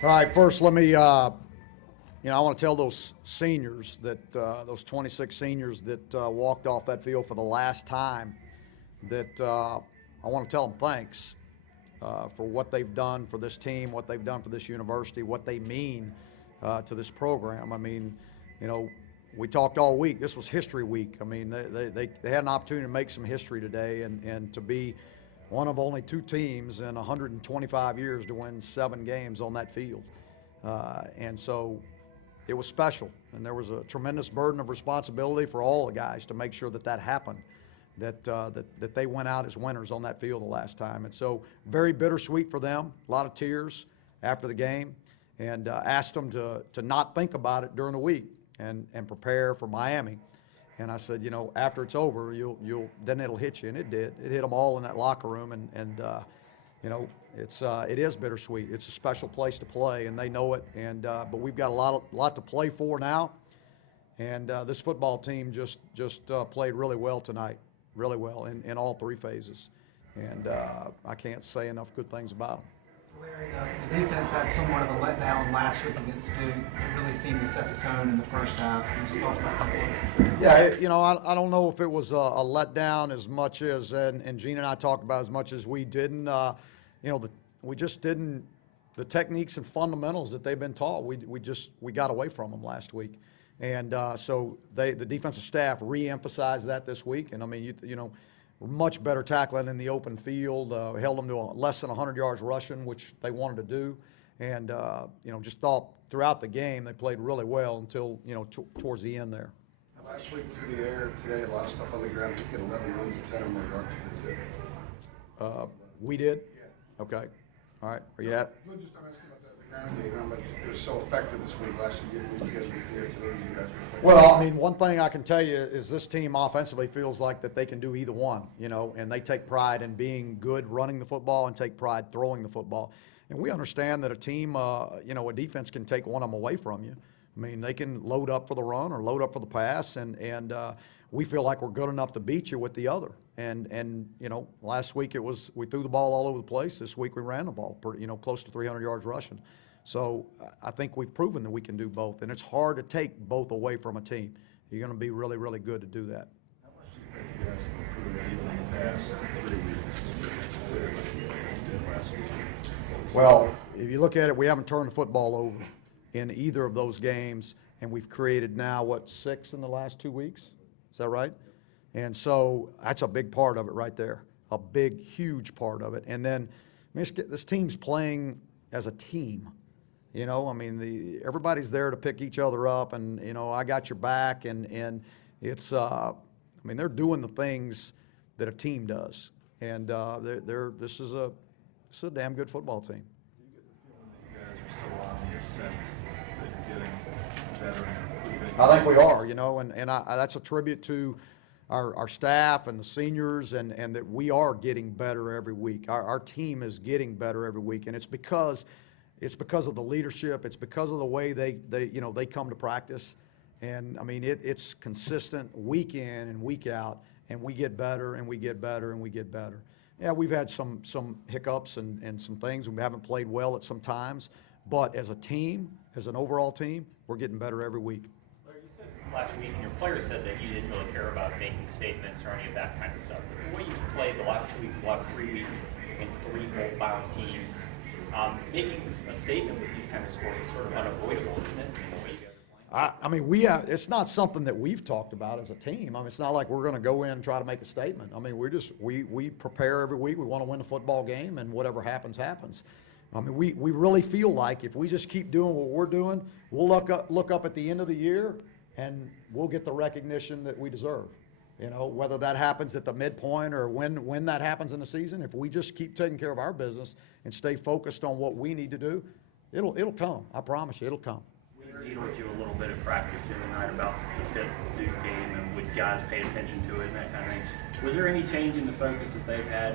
All right, first let me, I want to tell those seniors that, those 26 seniors that walked off that field for the last time, that I want to tell them thanks for what they've done for this team, what they've done for this university, what they mean to this program. I mean, we talked all week. This was History Week. I mean, they had an opportunity to make some history today and to be one of only two teams in 125 years to win 7 games on that field. And so it was special, and there was a tremendous burden of responsibility for all the guys to make sure that that happened, that they went out as winners on that field the last time. And so very bittersweet for them, a lot of tears after the game, and asked them to not think about it during the week and prepare for Miami. And I said, after it's over, then it'll hit you, and it did. It hit them all in that locker room, and it is bittersweet. It's a special place to play, and they know it. And but we've got a lot to play for now, and this football team just played really well tonight, really well in all 3 phases, and I can't say enough good things about them. Larry, the defense had somewhat of a letdown last week against Duke. It really seemed to set the tone in the first half. Can you just talk about that? Yeah, I don't know if it was a letdown as much as, and Gene and I talked about as much as we didn't, we just didn't, the techniques and fundamentals that they've been taught, we got away from them last week. And so the defensive staff re-emphasized that this week. And I mean, much better tackling in the open field, held them to less than 100 yards rushing, which they wanted to do. And, just thought throughout the game they played really well until, towards the end there. Last week through the air, today a lot of stuff on the ground. You get 11 runs and 10 or more yards. We did? Yeah. Okay. All right. Are you at? I'm asking about the ground game, how much it was so effective this week. Last week you guys were here, today you guys were effective. Well, I mean, one thing I can tell you is this team offensively feels like that they can do either one, and they take pride in being good running the football and take pride throwing the football. And we understand that a team, a defense can take one of them away from you. I mean, they can load up for the run or load up for the pass, and we feel like we're good enough to beat you with the other. And last week we threw the ball all over the place. This week we ran the ball, close to 300 yards rushing. So I think we've proven that we can do both, and it's hard to take both away from a team. You're going to be really, really good to do that. How much do you think you guys improved even in the past 3 weeks? Well, if you look at it, we haven't turned the football over in either of those games, and we've created now, 6 in the last 2 weeks? Is that right? And so that's a big part of it right there, a big, huge part of it. And then this team's playing as a team. Everybody's there to pick each other up, and I got your back, and it's they're doing the things that a team does, and this is a damn good football team. Do you get the feeling that you guys are still on the ascent, that you're getting better and improving? I think we are, and that's a tribute to our staff and the seniors, and that we are getting better every week. Our team is getting better every week, and it's because of the leadership. It's because of the way they come to practice, and I mean it's consistent week in and week out, and we get better and we get better and we get better. Yeah, we've had some hiccups and some things. We haven't played well at some times, but as a team, as an overall team, we're getting better every week. Larry, you said last week, and your players said that you didn't really care about making statements or any of that kind of stuff. But the way you played the last 2 weeks, the last 3 weeks against 3 bowl-bound teams, making a statement with these kind of scores is sort of unavoidable, isn't it? In the way you guys are playing? It's not something that we've talked about as a team. I mean, it's not like we're going to go in and try to make a statement. I mean, we prepare every week. We want to win a football game, and whatever happens, happens. I mean, we really feel like if we just keep doing what we're doing, we'll look up at the end of the year, and we'll get the recognition that we deserve. Whether that happens at the midpoint or when that happens in the season, if we just keep taking care of our business and stay focused on what we need to do, it'll come. I promise you, it'll come. We meet with you a little bit of practice in the night about the 5th Duke game and would guys pay attention to it and that kind of thing. Was there any change in the focus that they've had,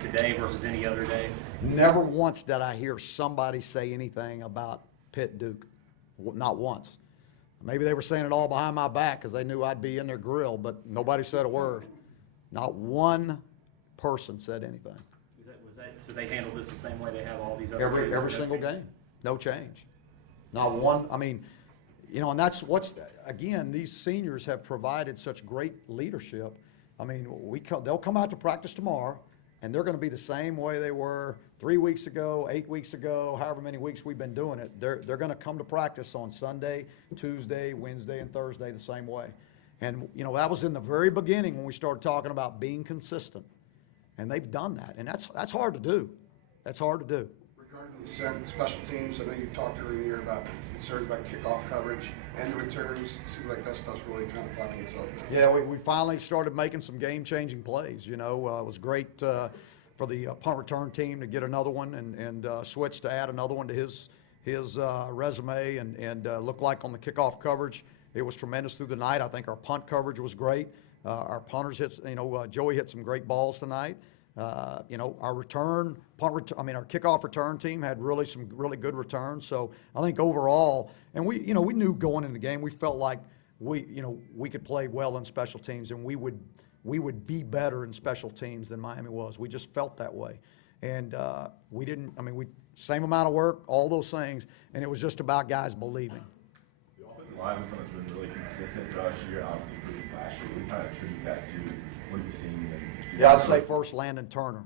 today versus any other day? Never once did I hear somebody say anything about Pitt Duke. Not once. Maybe they were saying it all behind my back because they knew I'd be in their grill, but nobody said a word. Not one person said anything. Was that so they handled this the same way they have all these other games? Every single game. No change. Not one. I mean, you know, and that's what's, again, these seniors have provided such great leadership. I mean, they'll come out to practice tomorrow, and they're going to be the same way they were 3 weeks ago, 8 weeks ago, however many weeks we've been doing it. They're going to come to practice on Sunday, Tuesday, Wednesday, and Thursday the same way. And, you know, that was in the very beginning when we started talking about being consistent. And they've done that, and that's hard to do. That's hard to do. Regarding the special teams, I know you talked earlier in the year about concerns about kickoff coverage and the returns. It seems like that stuff's really kind of finding itself now. Yeah, we finally started making some game-changing plays. You know, it was great for the punt return team to get another one and Switch to add another one to his resume and looked like on the kickoff coverage, it was tremendous through the night. I think our punt coverage was great. Our punters hit, you know, Joey hit some great balls tonight. You know, our kickoff return team had some really good returns. So I think overall, and we knew going into the game, we felt like we could play well in special teams, and we would be better in special teams than Miami was. We just felt that way, and we didn't. I mean, same amount of work, all those things, and it was just about guys believing. The offensive line was something that's been really consistent throughout the year, obviously improving last year. We kind of attribute that to what you've seen. Yeah, I'd say first Landon Turner.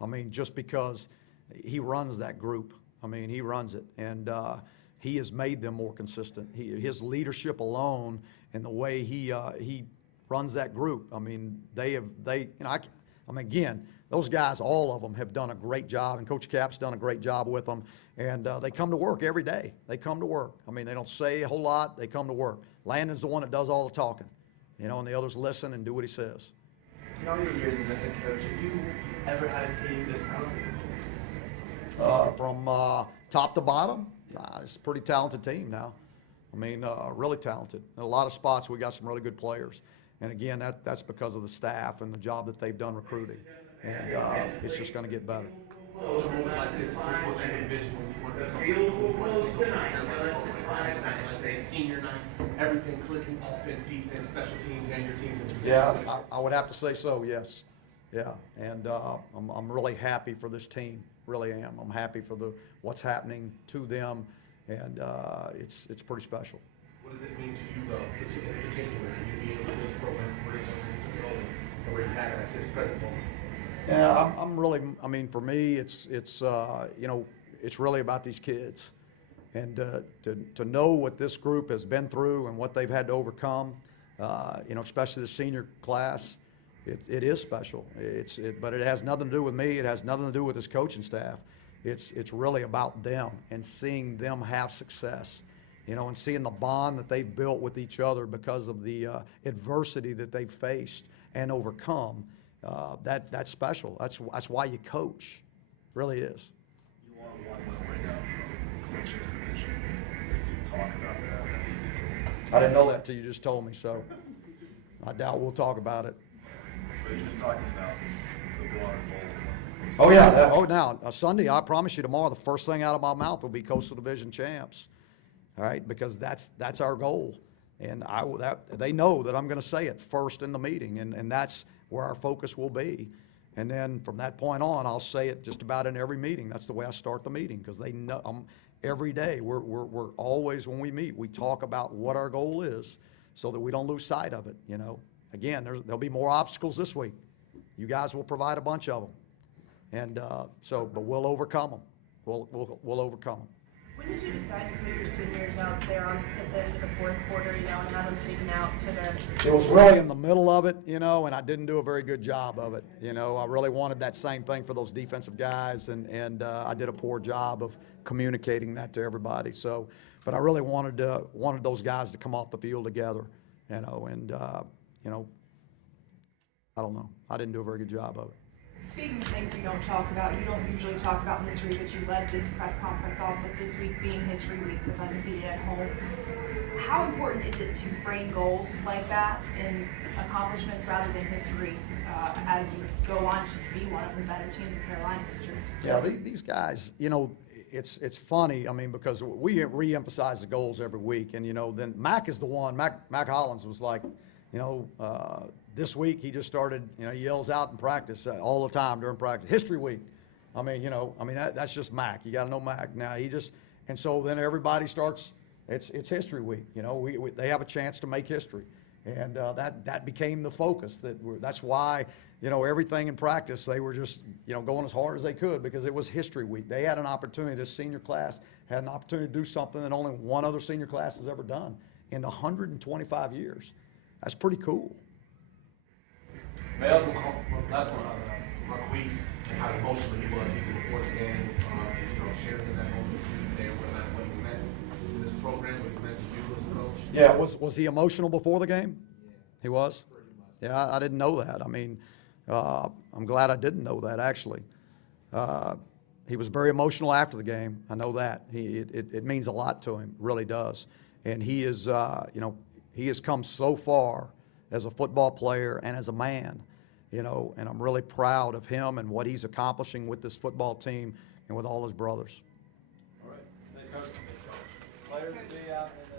I mean, just because he runs that group. I mean, he runs it, and he has made them more consistent. His leadership alone and the way he runs that group. I mean, again, those guys, all of them have done a great job, and Coach Cap's done a great job with them. And they come to work every day. They come to work. I mean, they don't say a whole lot. They come to work. Landon's the one that does all the talking, you know, and the others listen and do what he says. In all your years as a head coach, have you ever had a team this talented? From top to bottom, it's a pretty talented team now. I mean, really talented. In a lot of spots, we got some really good players. And again, that's because of the staff and the job that they've done recruiting. And it's just going to get better. Was a moment like this, is this what you envisioned when you wanted to come like a senior night, everything clicking, offense, defense, special teams, and your teams in position? Yeah, I would have to say so, yes. Yeah, and I'm really happy for this team, really am. I'm happy for what's happening to them, and it's pretty special. What does it mean to you, though, in particular, you being able to build the program where you took it over, and where you had it at this present moment? Yeah, I'm really, I mean, for me, it's really about these kids. And to know what this group has been through and what they've had to overcome, especially the senior class, it is special. But it has nothing to do with me. It has nothing to do with this coaching staff. It's really about them and seeing them have success, and seeing the bond that they've built with each other because of the adversity that they've faced and overcome. That's special. That's why you coach. Really is. You are one win away now from clinching the division. You talk about that. I didn't know that till you just told me, so I doubt we'll talk about it. But you've been talking about the water Oh bowl. yeah. Now Sunday, I promise you tomorrow, the first thing out of my mouth will be Coastal Division champs. All right, because that's our goal, and they know that I'm going to say it first in the meeting, and that's where our focus will be. And then from that point on, I'll say it just about in every meeting. That's the way I start the meeting, because they know every day we're always, when we meet, we talk about what our goal is so that we don't lose sight of it. Again, there'll be more obstacles this week. You guys will provide a bunch of them, and but we'll overcome them. We'll overcome them. When did you decide to put your seniors out there at the end of the fourth quarter, and have them taken out to the... It was really in the middle of it, and I didn't do a very good job of it. I really wanted that same thing for those defensive guys, and I did a poor job of communicating that to everybody. So, but I really wanted those guys to come off the field together, and I don't know. I didn't do a very good job of it. Speaking of things you don't talk about, you don't usually talk about history, but you led this press conference off with this week being History Week with Undefeated at Home. How important is it to frame goals like that in accomplishments rather than history as you go on to be one of the better teams in Carolina history? Yeah, these guys, it's funny, because we re-emphasize the goals every week, and, then Mac is the one, Mac Hollins was like, this week he just started, he yells out in practice all the time during practice, History Week. That's just Mac. You got to know Mac. Now And so then everybody starts, it's history week, you know, they have a chance to make history. And that became the focus. That's why, you know, everything in practice, they were just, you know, going as hard as they could because it was history week. They had an opportunity, this senior class had an opportunity to do something that only one other senior class has ever done in 125 years. That's pretty cool. Last one, Marquise, and how emotional he was even before the game, you know, sharing in that moment there, what he meant to this program, what he meant to you as a coach. Yeah, was he emotional before the game? He was? Yeah, I didn't know that. I mean, I'm glad I didn't know that, actually. He was very emotional after the game. I know that. It means a lot to him, really does. And he is, you know, he has come so far as a football player and as a man, you know, and I'm really proud of him and what he's accomplishing with this football team and with all his brothers. All right. Thanks, Coach. Players will be out in